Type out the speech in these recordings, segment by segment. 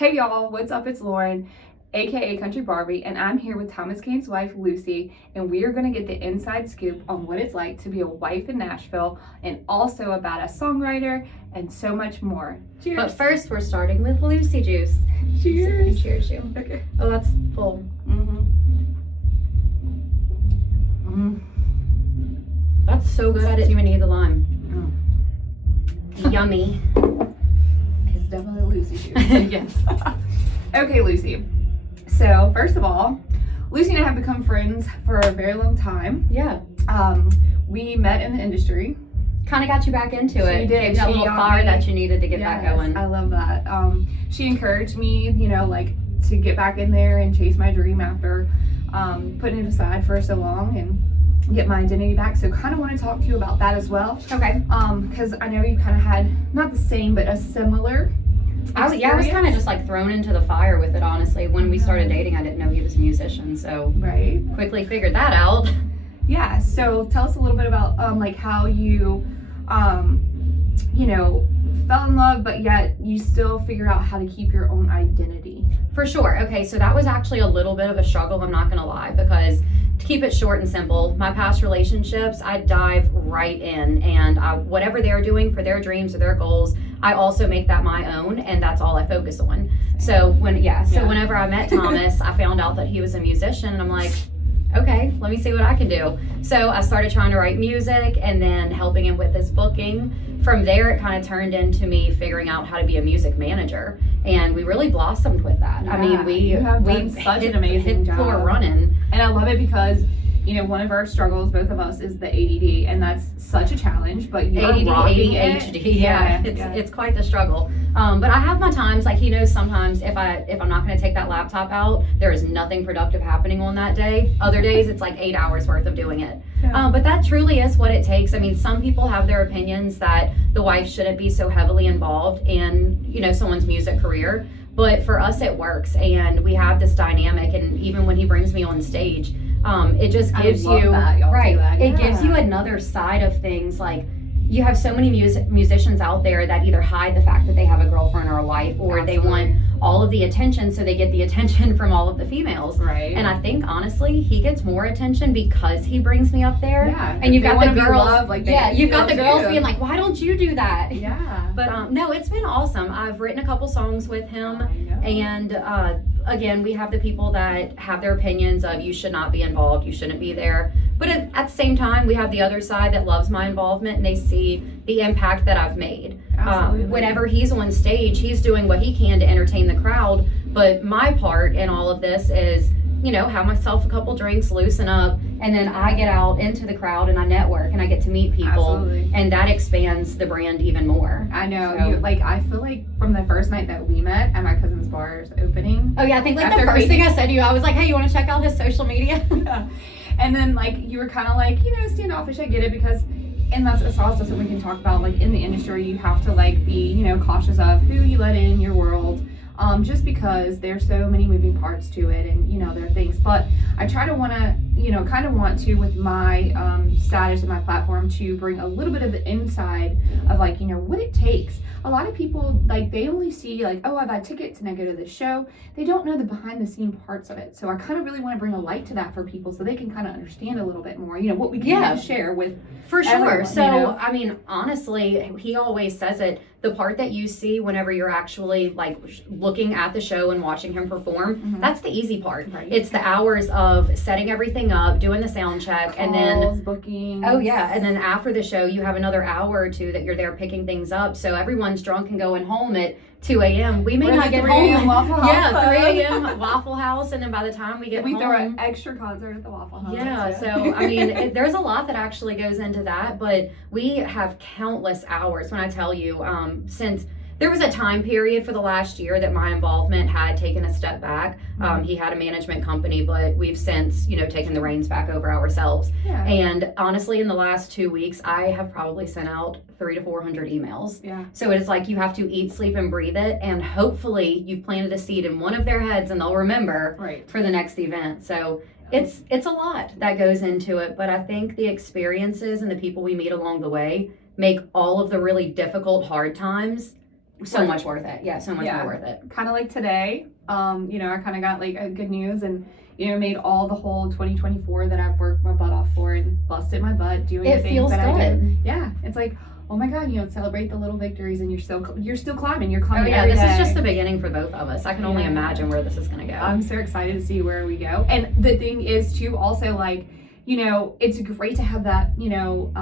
Hey y'all, what's up? It's Lauren, aka Country Barbie, and I'm here with Thomas Cain's wife, Lucy, and we are going to get the inside scoop on what it's like to be a wife in Nashville and also about a songwriter and so much more. Cheers. But first, we're starting with Lucy juice. Cheers. Cheers, you. Okay. Oh, that's full. That's so good, I didn't even need the lime. Yummy. It's definitely Lucy juice. Yes. Okay, Lucy. So, first of all, Lucy and I have become friends for a very long time. Yeah. We met in the industry. Kind of got you back into it. She did. Gave you that She little got fire me. that you needed to get back going. I love that. She encouraged me, to get back in there and chase my dream after putting it aside for so long and get my identity back. So kind of want to talk to you about that as well. Okay. Because I know you kind of had not the same, but a similar I was kind of just like thrown into the fire with it, honestly. When we started dating, I didn't know he was a musician, so right. Quickly figured that out. Yeah. So tell us a little bit about how you fell in love, but yet you still figure out how to keep your own identity. For sure. Okay, so that was actually a little bit of a struggle, I'm not gonna lie, because to keep it short and simple, my past relationships, I dive right in, and whatever they're doing for their dreams or their goals, I also make that my own, and that's all I focus on. So whenever I met Thomas, I found out that he was a musician, and I'm like, okay, let me see what I can do. So I started trying to write music and then helping him with his booking. From there, it kind of turned into me figuring out how to be a music manager, and we really blossomed with that. Yeah, I mean, we such an amazing hit job. Floor running. And I love it because, one of our struggles, both of us, is the ADD, and that's such a challenge, but you're ADD, rocking ADHD, it. yeah, it's quite the struggle. But I have my times, like he knows sometimes if I'm not going to take that laptop out, there is nothing productive happening on that day. Other days, it's like 8 hours worth of doing it. Yeah. But that truly is what it takes. I mean, some people have their opinions that the wife shouldn't be so heavily involved in, someone's music career. But for us, it works, and we have this dynamic. And even when he brings me on stage, it just gives you It gives you another side of things. Like, you have so many musicians out there that either hide the fact that they have a girlfriend or a wife, or they want all of the attention, so they get the attention from all of the females. Right. And I think honestly, he gets more attention because he brings me up there. Yeah. And you've got the girls. You've got the too. girls being like, "Why don't you do that?" Yeah. But no, it's been awesome. I've written a couple songs with him, and again, we have the people that have their opinions of you should not be involved, you shouldn't be there. But at the same time, we have the other side that loves my involvement, and they see the impact that I've made. Whenever he's on stage, he's doing what he can to entertain the crowd. But my part in all of this is, have myself a couple drinks, loosen up, and then I get out into the crowd and I network and I get to meet people. Absolutely. And that expands the brand even more. I know. So. I feel like from the first night that we met at my cousin's bar's opening. Oh yeah, I think the first thing I said to you, I was like, hey, you want to check out his social media? Yeah. And then you were kind of standoffish. I get it because, and that's also something we can talk about. Like, in the industry, you have to be cautious of who you let in your world. Just because there's so many moving parts to it, and there are things. But I try to want to with my status and my platform to bring a little bit of the inside of what it takes. A lot of people they only see I buy tickets and I go to the show. They don't know the behind the scene parts of it. So I kind of really want to bring a light to that for people so they can kind of understand a little bit more. What we can share with for sure. Everyone, so I mean, honestly, he always says it. The part that you see whenever you're actually looking at the show and watching him perform, that's the easy part. Right. It's the hours of setting everything up, doing the sound check, and then booking. Oh yeah, and then after the show, you have another hour or two that you're there picking things up. So everyone's drunk and going home at 2 a.m. We may not get home. Waffle House. Yeah, 3 a.m. at Waffle House, and then by the time we get home, we throw an extra concert at the Waffle House. Yeah, so I mean, there's a lot that actually goes into that, but we have countless hours. When I tell you, since there was a time period for the last year that my involvement had taken a step back. He had a management company, but we've since, taken the reins back over ourselves. Yeah. And honestly, in the last 2 weeks, I have probably sent out 300 to 400 emails. Yeah. So it's like you have to eat, sleep, and breathe it. And hopefully you've planted a seed in one of their heads and they'll remember for the next event. So it's a lot that goes into it. But I think the experiences and the people we meet along the way make all of the really difficult, hard times So much worth it. Yeah, so much more worth it. Kind of like today, you know, I kind of got like a good news and, you know, made all the whole 2024 that I've worked my butt off for and busted my butt doing the things that I do. Yeah, it's like, oh my God, you know, celebrate the little victories and you're still climbing. You're climbing. Oh yeah, every this day. is just the beginning for both of us. I can only imagine where this is gonna go. I'm so excited to see where we go. And the thing is too, also like, you know, it's great to have that, you know,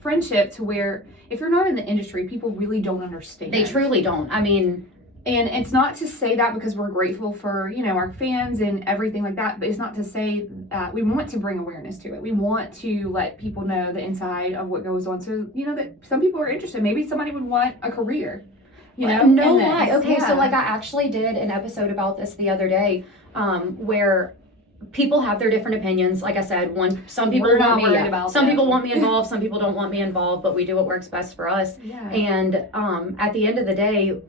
friendship to where if you're not in the industry, people really don't understand. They truly don't. I mean, and it's not to say that because we're grateful for, you know, our fans and everything like that, but it's not to say that we want to bring awareness to it. We want to let people know the inside of what goes on. So, you know, that some people are interested. Maybe somebody would want a career, you know? No lie. Okay, so like I actually did an episode about this the other day, where people have their different opinions. Like I said, some people want me. Some people want me involved. Some people don't want me involved. But we do what works best for us. Yeah. And at the end of the day,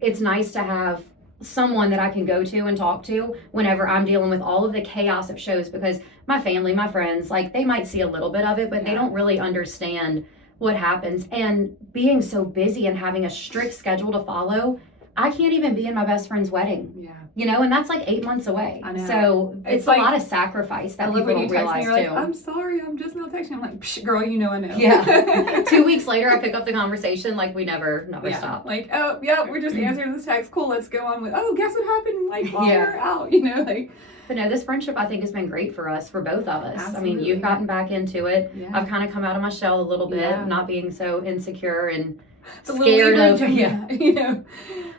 it's nice to have someone that I can go to and talk to whenever I'm dealing with all of the chaos of shows, because my family, my friends, like they might see a little bit of it, but they don't really understand what happens. And being so busy and having a strict schedule to follow, I can't even be in my best friend's wedding. Yeah. You know, and that's like 8 months away. I know. So it's like, a lot of sacrifice that people don't realize too. Like, I'm sorry, I'm just not texting. I'm like, psh, girl, you know I know. Yeah. 2 weeks later, I pick up the conversation like we never stopped. Like, oh, yeah, we're just answering this text. Cool, let's go on with, oh, guess what happened? Like, while we're out, you know, like. But no, this friendship I think has been great for us, for both of us. Absolutely. I mean, you've gotten back into it. Yeah. I've kind of come out of my shell a little bit, not being so insecure and The scared of, you know.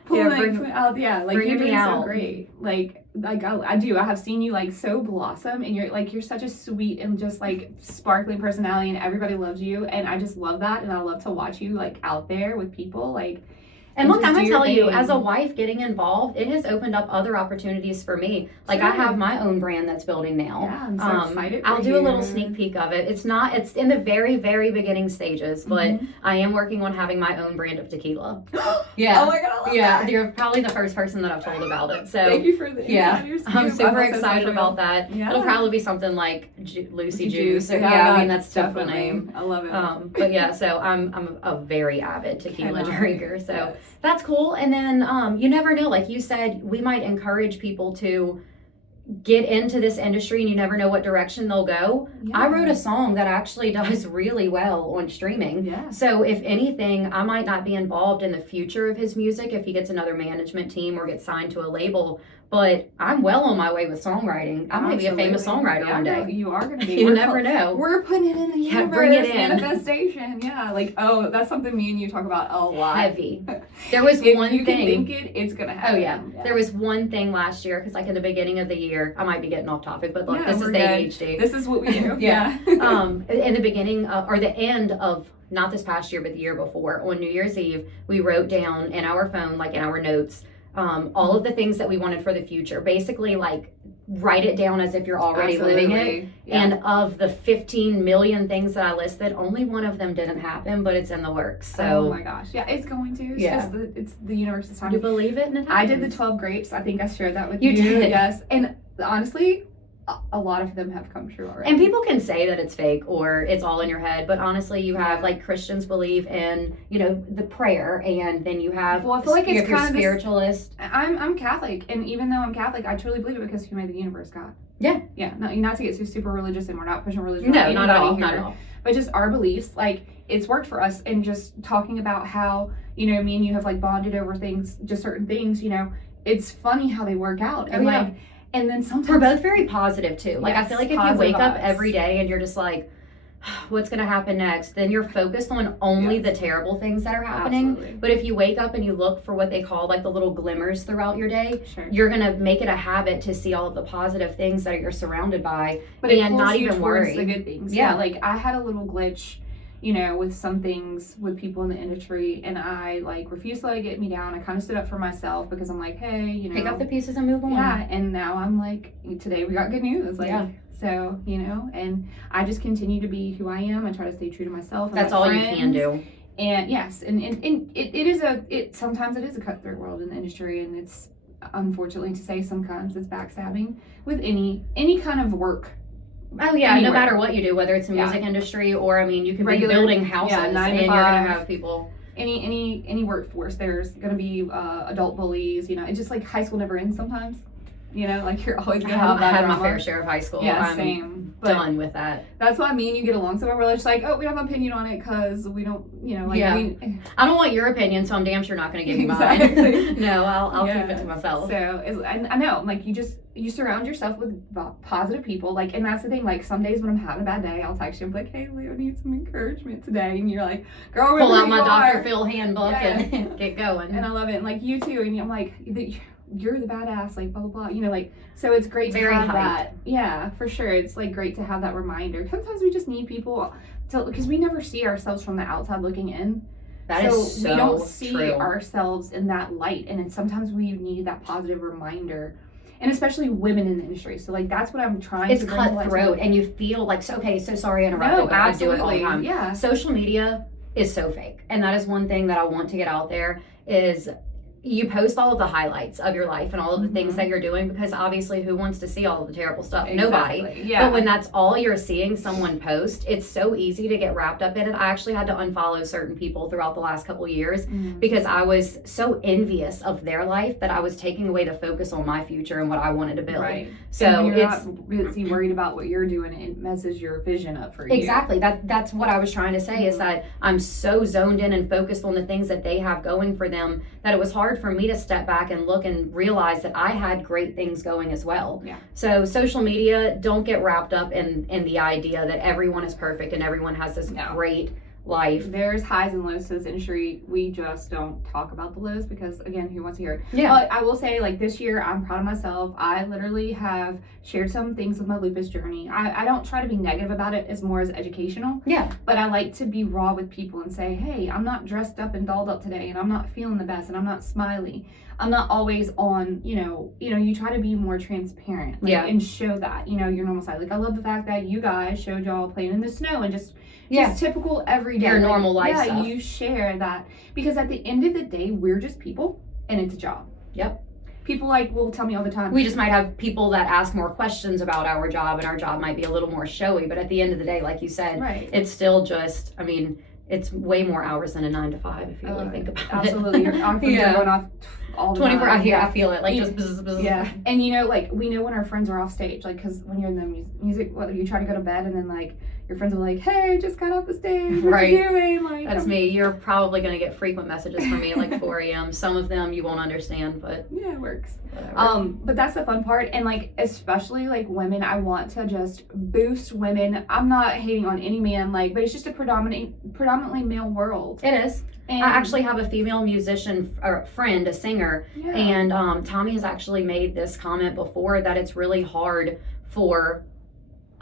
Like you're doing out. so great. Like I do. I have seen you like so blossom, and you're such a sweet and just like sparkling personality, and everybody loves you, and I just love that, and I love to watch you like out there with people like. And look, I'm gonna tell you, as a wife getting involved, it has opened up other opportunities for me. Like I have my own brand that's building now. Yeah, I'm so excited. I'll do a little sneak peek of it. It's in the very, very beginning stages, but I am working on having my own brand of tequila. Yeah. Oh my God, I love that. You're probably the first person that I've told about it. So thank you for the insider scoop. I'm super excited about that. Yeah. It'll probably be something like Lucy Juice. Yeah, I mean that's definitely the name. I love it. But yeah, so I'm a very avid tequila drinker. So that's cool. And then you never know, like you said, we might encourage people to get into this industry and you never know what direction they'll go. Yeah. I wrote a song that actually does really well on streaming. Yeah. So if anything, I might not be involved in the future of his music if he gets another management team or gets signed to a label. But I'm well on my way with songwriting. I might be a famous songwriter one day. You are going to be. You never know. We're putting it in the universe. Bring it in. Manifestation. Yeah. Like, oh, that's something me and you talk about a lot. Heavy. There was if one you thing. Can think it, it's going to happen. Oh, yeah. There was one thing last year, because like in the beginning of the year, I might be getting off topic, but look, this is the ADHD. This is what we do. Yeah. In the beginning or the end of, not this past year, but the year before, on New Year's Eve, we wrote down in our phone, like in our notes, all of the things that we wanted for the future. Basically, like, write it down as if you're already living it. Yeah. And of the 15 million things that I listed, only one of them didn't happen, but it's in the works. So, oh my gosh. Yeah, it's going to. It's just it's the universe's time. You believe it? And I did the 12 grapes. I think I shared that with you. You did. Yes. And honestly, a lot of them have come true already. And people can say that it's fake or it's all in your head, but honestly, you have like Christians believe in, you know, the prayer, and then you have I feel like it's your kind of spiritualist. I'm Catholic, and even though I'm Catholic, I truly believe it because He made the universe, God. Yeah. Yeah. Not to get too super religious, and we're not pushing religion. No, not at all. Not at all. But just our beliefs, like it's worked for us, and just talking about how, you know, me and you have like bonded over things, just certain things, you know, it's funny how they work out, and like. And then sometimes we're both very positive too. Like I feel like if you wake up every day and you're just like, what's going to happen next? Then you're focused on only the terrible things that are happening. Absolutely. But if you wake up and you look for what they call like the little glimmers throughout your day, you're going to make it a habit to see all of the positive things that you're surrounded by, but and not even worry. The good things. Yeah. Like I had a little glitch, you know, with some things with people in the industry, and I like refused to let it get me down. I kind of stood up for myself because I'm like, hey, you know, pick up the pieces and move on. Yeah, and now I'm like, today we got good news. Like, so, you know, and I just continue to be who I am. I try to stay true to myself. And that's all you can do. And yes, and it sometimes it is a cutthroat world in the industry, and it's unfortunately to say sometimes it's backstabbing with any kind of work. Oh yeah, anywhere. No matter what you do, whether it's the music industry or, I mean, you could be building houses and you're going to have people. any workforce, there's gonna be adult bullies. You know, it's just like high school never ends sometimes. You know, like you're always gonna have that I had drama. my fair share of high school. Yeah, I'm same. But done with that. that's why me and you get along so well. We're just like, oh, we don't have an opinion on it because we don't, you know, like Yeah. I don't want your opinion, so I'm damn sure not going to give you mine. Exactly. No, I'll Yeah. keep it to myself. So I know, like you surround yourself with positive people, like, and that's the thing. Like some days when I'm having a bad day, I'll text you and be like, hey, Leo, needs some encouragement today, and you're like, girl, Pull out you my are. Dr. Phil handbook and get going. And I love it, and like you too, and I'm like, you're the badass, like blah blah blah, you know, like, so it's great to Very have hyped. that. Yeah, for sure, it's like great to have that reminder. Sometimes we just need people to, because we never see ourselves from the outside looking in. That is so we don't see true. ourselves in that light, and then sometimes we need that positive reminder, and especially women in the industry. So like that's what I'm trying It's to bring to light. cutthroat, and you feel like, so sorry I interrupted, No, but I do it all the absolutely. time. Yeah. Social media is so fake, and that is one thing that I want to get out there is you post all of the highlights of your life and all of the things that you're doing, because obviously who wants to see all of the terrible stuff? Exactly. Nobody. Yeah. But when that's all you're seeing someone post, it's so easy to get wrapped up in it. I actually had to unfollow certain people throughout the last couple of years because I was so envious of their life that I was taking away the focus on my future and what I wanted to build. Right. So and when you're it's not busy worried about what you're doing, it messes your vision up for you. exactly that's what I was trying to say is that I'm so zoned in and focused on the things that they have going for them that it was hard for me to step back and look and realize that I had great things going as well. Yeah. So social media, don't get wrapped up in the idea that everyone is perfect and everyone has this great life. There's highs and lows to this industry. We just don't talk about the lows because, again, who wants to hear it? Yeah. But I will say, like, this year, I'm proud of myself. I literally have shared some things with my lupus journey. I don't try to be negative about it as more as educational. Yeah. But I like to be raw with people and say, hey, I'm not dressed up and dolled up today, and I'm not feeling the best, and I'm not smiley. I'm not always on, you try to be more transparent and show that, your normal side. Like, I love the fact that you guys showed y'all playing in the snow and just typical everyday. Your normal life yeah, stuff. you share that. Because at the end of the day, we're just people and it's a job. Yep. People will tell me all the time. We just might have people that ask more questions about our job, and our job might be a little more showy, but at the end of the day, like you said, it's still just, it's way more hours than a 9 to 5 if you really think about it. Absolutely. Your octaves are going off all the 24 time. I feel it. Like just bzz. Yeah. And we know when our friends are off stage, like, because when you're in the music, you try to go to bed and then like your friends are like, hey, just got off the stage. What you doing? Like, that's me. You're probably going to get frequent messages from me at like 4 a.m. Some of them you won't understand, but yeah, it works. Whatever. But that's the fun part. And like, especially like women, I want to just boost women. I'm not hating on any man, like, but it's just a predominantly male world. It is. And I actually have a female musician or friend, a singer, and Tommy has actually made this comment before that it's really hard for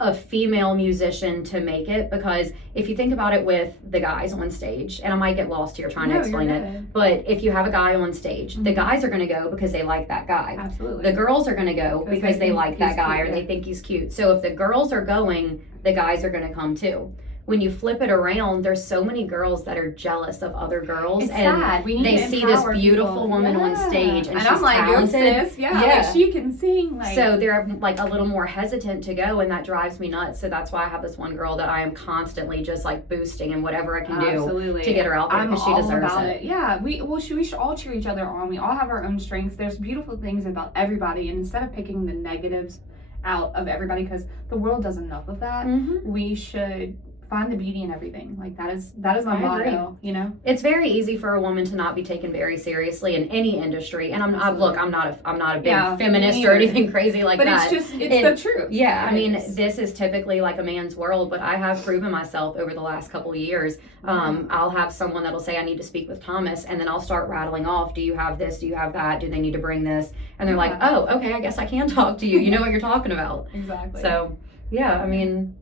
a female musician to make it, because if you think about it with the guys on stage, and I might get lost here trying to explain it, but if you have a guy on stage, the guys are going to go because they like that guy. Absolutely. The girls are going to go because they like that guy cute, or they think he's cute. So if the girls are going, the guys are going to come too. When you flip it around, there's so many girls that are jealous of other girls, it's and sad. We need they to see this empower beautiful people. woman on stage, and she's I'm like, talented. sis, like, she can sing. Like, so they're like a little more hesitant to go, and that drives me nuts. So that's why I have this one girl that I am constantly just like boosting and whatever I can do to get her out there, because she deserves it. Yeah, we should all cheer each other on. We all have our own strengths. There's beautiful things about everybody, and instead of picking the negatives out of everybody, because the world does enough of that, we should find the beauty in everything. Like that is my motto. It's very easy for a woman to not be taken very seriously in any industry, and I'm not a big feminist or anything crazy like that, but it's the truth. This is typically like a man's world, but I have proven myself over the last couple of years. I'll have someone that'll say, I need to speak with Thomas, and then I'll start rattling off, do you have this, do you have that, do they need to bring this, and they're like, oh, okay, I guess I can talk to you, you know what you're talking about. Exactly. So yeah,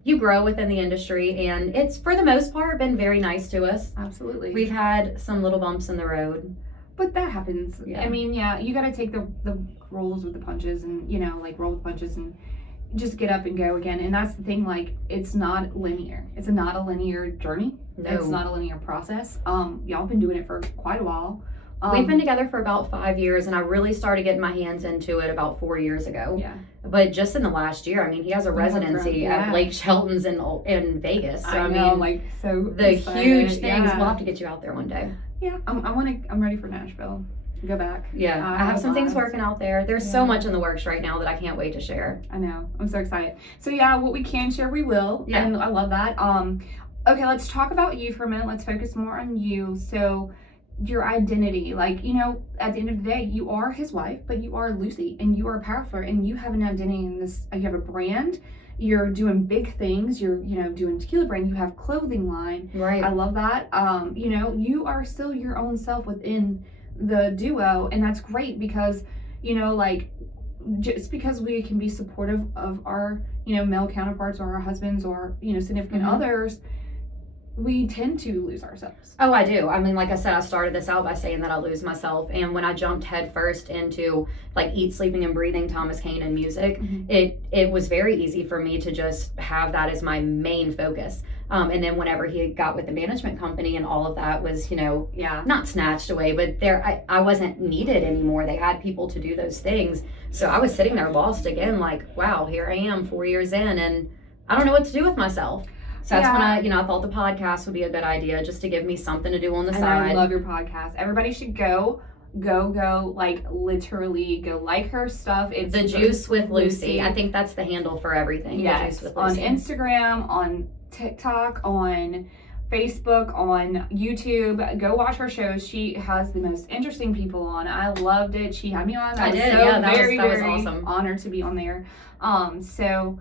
you grow within the industry, and it's, for the most part, been very nice to us. Absolutely. We've had some little bumps in the road. But that happens. Yeah. You got to take the rolls with the punches and, roll with punches and just get up and go again. And that's the thing, like, it's not linear. It's not a linear journey. No. It's not a linear process. Y'all been doing it for quite a while. We've been together for about 5 years, and I really started getting my hands into it about 4 years ago. Yeah. But just in the last year, he has a residency at Lake Shelton's in Vegas. So, I know, so the excited. huge things. We'll have to get you out there one day. Yeah, I'm ready for Nashville. Go back. Yeah, I have some things working out there. There's so much in the works right now that I can't wait to share. I know. I'm so excited. So yeah, what we can share, we will. Yeah. And I love that. Okay, let's talk about you for a minute. Let's focus more on you. So your identity, like, you know, at the end of the day, you are his wife, but you are Lucy, and you are powerful, and you have an identity in this. You have a brand. You're doing big things. You're, you know, doing Tequila brand. You have clothing line. Right. I love that. You know, you are still your own self within the duo, and that's great because, you know, like, just because we can be supportive of our, you know, male counterparts or our husbands or, you know, significant others, we tend to lose ourselves. Oh, I do. I mean, like I said, I started this out by saying that I lose myself. And when I jumped headfirst into like Eat, Sleeping, and Breathing, Thomas Cain, and music, it was very easy for me to just have that as my main focus. And then whenever he got with the management company and all of that was, you know, not snatched away, but I wasn't needed anymore. They had people to do those things. So I was sitting there lost again, like, wow, here I am 4 years in and I don't know what to do with myself. So that's when I thought the podcast would be a good idea, just to give me something to do on the side. I love your podcast. Everybody should go, like, literally go like her stuff. It's The Juice with Lucy. I think that's the handle for everything. Yes, The Juice with Lucy. on Instagram, on TikTok, on Facebook, on YouTube. Go watch her shows. She has the most interesting people on. I loved it. She had me on. I did. So Yeah, that very was awesome. Honored to be on there. So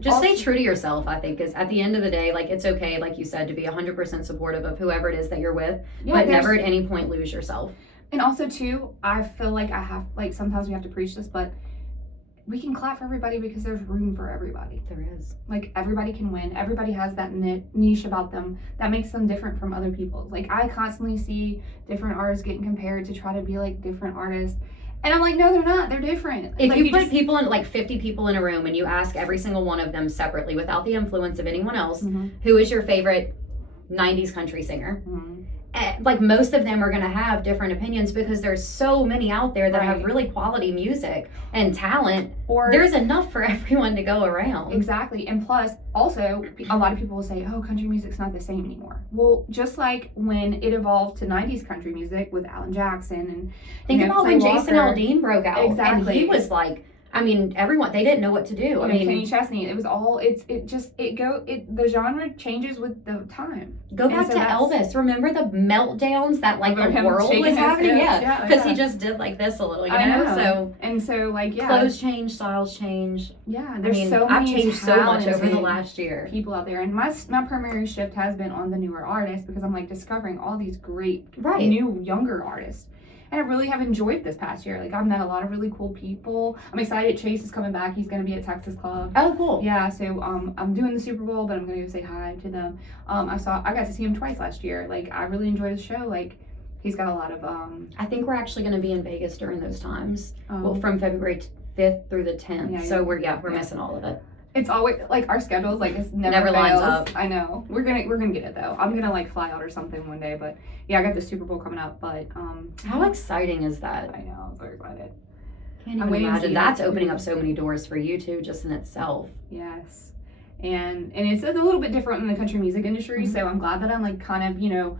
just stay true to yourself, I think, is at the end of the day, like, it's okay, like you said, to be 100% supportive of whoever it is that you're with, but never at any point lose yourself. And also, too, I feel like sometimes we have to preach this, but we can clap for everybody because there's room for everybody. There is. Like, everybody can win. Everybody has that niche about them that makes them different from other people. Like, I constantly see different artists getting compared to try to be like different artists. And I'm like, no, they're not. They're different. If like, you put people in, like 50 people in a room and you ask every single one of them separately without the influence of anyone else, who is your favorite 90s country singer? Like, most of them are going to have different opinions because there's so many out there that have really quality music and talent. Or there's enough for everyone to go around. Exactly. And plus, also, a lot of people will say, oh, country music's not the same anymore. Well, just like when it evolved to 90s country music with Alan Jackson and think about when Walker. Jason Aldean broke out. Exactly. And he was like, I mean, everyone, they didn't know what to do. I mean, Kenny Chesney, it was all, the genre changes with the time. Go back to Elvis. Remember the meltdowns that, like, the world was having? Yeah, because he just did like this a little, you know? So, like, clothes change, styles change. Yeah, there's so many I've changed so much over the last year. People out there. And my primary shift has been on the newer artists because I'm, like, discovering all these great new, younger artists. And I really have enjoyed this past year. Like, I've met a lot of really cool people. I'm excited. Chase is coming back. He's going to be at Texas Club. Oh, cool. Yeah, so I'm doing the Super Bowl, but I'm going to go say hi to them. I got to see him twice last year. Like, I really enjoyed his show. Like, he's got a lot of... I think we're actually going to be in Vegas during those times. Well, from February 5th through the 10th. So we're missing all of it. It's always, like, our schedules, like, it's never lines up. I know. We're gonna get it, though. I'm gonna, like, fly out or something one day, but yeah, I got the Super Bowl coming up, but how exciting is that? I know, I'm so excited. Can't even imagine. That's opening up so many doors for you too, just in itself. Yes. And it's a little bit different in the country music industry, so I'm glad that I'm, like, kind of, you know,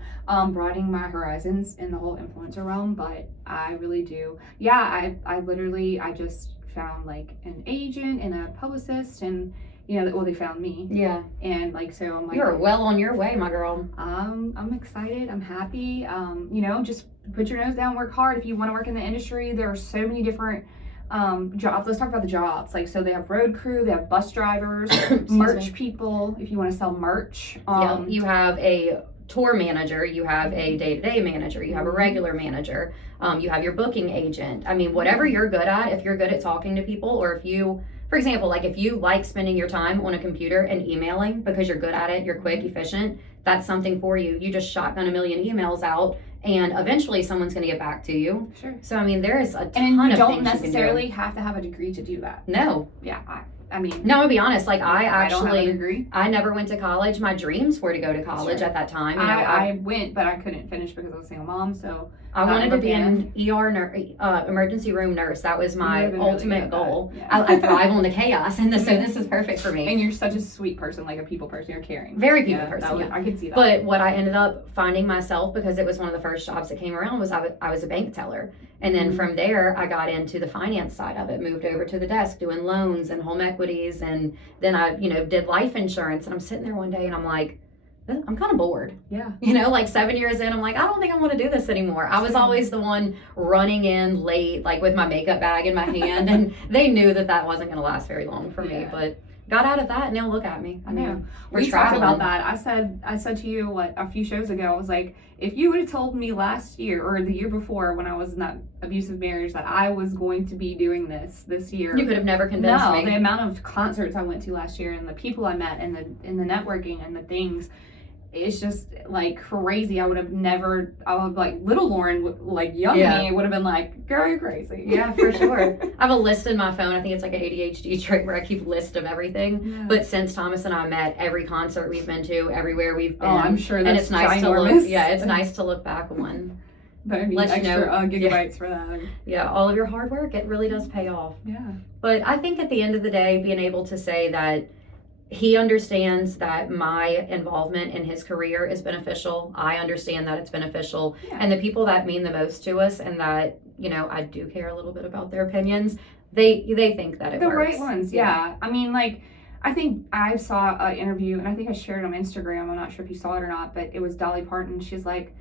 broadening my horizons in the whole influencer realm, but I really do. Yeah, I just found, like, an agent and a publicist, and, you know, they found me. Yeah. And, like, so I'm like, you're well on your way, my girl. I'm excited. I'm happy. You know, just put your nose down, work hard. If you want to work in the industry, there are so many different jobs. Let's talk about the jobs. Like, so they have road crew, they have bus drivers, merch people, if you want to sell merch. You have a tour manager, you have a day-to-day manager, you have a regular manager, you have your booking agent. I mean, whatever you're good at, if you're good at talking to people, or if you, for example, like, if you like spending your time on a computer and emailing because you're good at it, you're quick, efficient, that's something for you. You just shotgun a million emails out, and eventually someone's going to get back to you. Sure. So, I mean, there's a ton of things you you don't necessarily have to have a degree to do that. No. Yeah, I mean, no, I'll be honest. Like, I don't have a degree. I never went to college. My dreams were to go to college at that time. You know, I went, but I couldn't finish because I was a single mom. So I wanted to be an emergency room nurse. That was my ultimate goal. Yeah. I thrive on the chaos, and so this is perfect for me. And you're such a sweet person, like a people person. You're caring. Very people person. I could see that. But what I ended up finding myself, because it was one of the first jobs that came around, was I was a bank teller. And then from there, I got into the finance side of it, moved over to the desk doing loans and home equities. And then I, did life insurance. And I'm sitting there one day and I'm like, I'm kind of bored. Yeah. Like 7 years in, I'm like, I don't think I want to do this anymore. I was always the one running in late, like with my makeup bag in my hand. And they knew that wasn't going to last very long for me. But got out of that, and now look at me. I know. We talked about that. I said to you, a few shows ago, I was like, if you would have told me last year or the year before when I was in that abusive marriage that I was going to be doing this year. You could have never convinced me. The amount of concerts I went to last year and the people I met and the networking and the things, it's just like crazy. I would like little Lauren, like young me, would have been like, girl, you're crazy. Yeah, for sure. I have a list in my phone. I think it's like an ADHD trait where I keep a list of everything. Yeah. But since Thomas and I met, every concert we've been to, everywhere we've been. Oh, I'm sure that's and it's nice to look. Yeah, it's nice to look back on. But I need extra gigabytes for that. Yeah, all of your hard work, it really does pay off. Yeah. But I think at the end of the day, being able to say that he understands that my involvement in his career is beneficial. I understand that it's beneficial. Yeah. And the people that mean the most to us and that, I do care a little bit about their opinions, they think that it works. The right ones, yeah. I mean, like, I think I saw an interview, and I think I shared it on Instagram. I'm not sure if you saw it or not, but it was Dolly Parton. She's like,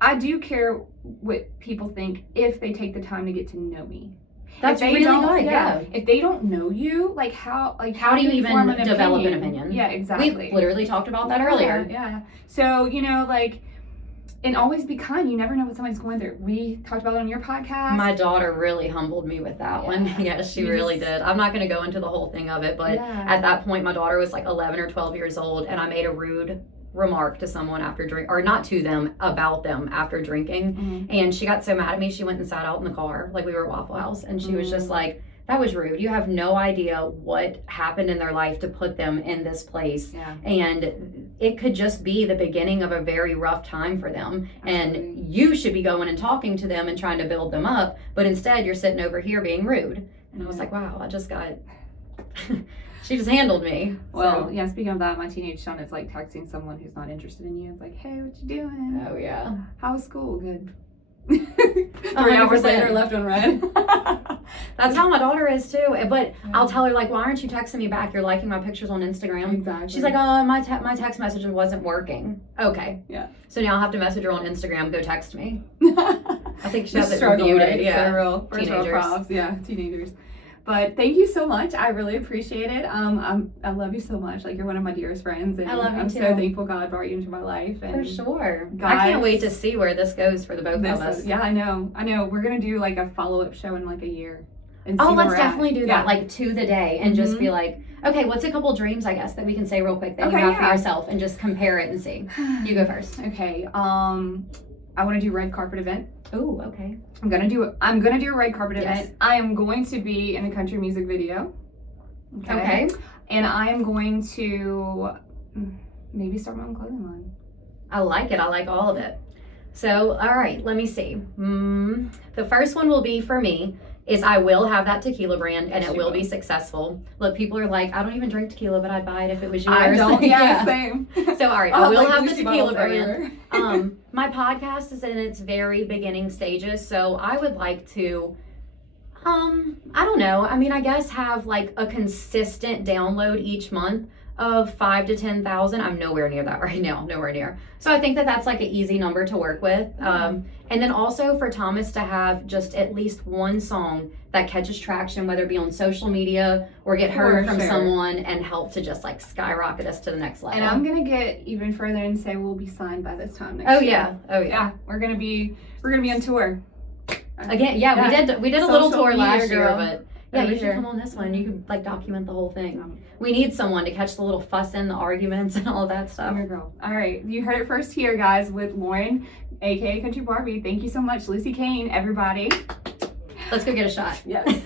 I do care what people think if they take the time to get to know me. That's really good. Yeah. If they don't know you, how do you even develop an opinion? Yeah, exactly. We literally talked about that earlier. Yeah. So, and always be kind. You never know what somebody's going through. We talked about it on your podcast. My daughter really humbled me with that one. Yes, she really did. I'm not going to go into the whole thing of it, but at that point, my daughter was like 11 or 12 years old, and I made a rude remark to someone after drink, or not to them, about them after drinking. And she got so mad at me, she went and sat out in the car, like we were at Waffle House, and she was just like, that was rude. You have no idea what happened in their life to put them in this place. Yeah. And it could just be the beginning of a very rough time for them. Absolutely. And you should be going and talking to them and trying to build them up, but instead you're sitting over here being rude. And I was like, wow, I just got she just handled me. Well, yeah, speaking of that, my teenage son is like texting someone who's not interested in you. It's like, hey, what you doing? Oh, yeah. How's school? Good. 3 hours later, left on red. That's how my daughter is too. But I'll tell her, like, why aren't you texting me back? You're liking my pictures on Instagram. Exactly. She's like, oh, my text message wasn't working. Okay. Yeah. So now I'll have to message her on Instagram. Go text me. I think she has it muted. Right? Yeah. First real props. Yeah, teenagers. But thank you so much. I really appreciate it. I love you so much. Like, you're one of my dearest friends. And I love you I'm too. So thankful God brought you into my life. And for sure. Guys, I can't wait to see where this goes for the both of us. Yeah, I know. We're going to do like a follow-up show in like a year. Let's definitely do that, like to the day, and just be like, okay, what's a couple dreams, I guess, that we can say real quick that you have for yourself, and just compare it and see. You go first. Okay. I want to do red carpet event. Oh, okay. I'm gonna do a red carpet event. I am going to be in a country music video. Okay. And I am going to maybe start my own clothing line. I like it. I like all of it. So, all right, let me see. The first one will be for me is I will have that tequila brand, and it will be successful. Look, people are like, I don't even drink tequila, but I'd buy it if it was yours. I don't. Yeah, same. So, all right, I will have the tequila brand. My podcast is in its very beginning stages, so I would like to, I don't know. I mean, I guess have like a consistent download each month of 5,000 to 10,000. I'm nowhere near that right now, nowhere near. So I think that's like an easy number to work with. And then also for Thomas to have just at least one song that catches traction, whether it be on social media or get heard from someone, and help to just like skyrocket us to the next level. And I'm gonna get even further and say we'll be signed by this time next year. Oh yeah. We're gonna be on tour. Again, we did a little tour last year, but yeah, you should come on this one. You could like document the whole thing. We need someone to catch the little fuss in, the arguments, and all of that stuff. I'm your girl. All right, you heard it first here, guys, with Lauren, aka Country Barbie. Thank you so much, Lucy Cain, everybody. Let's go get a shot. Yes.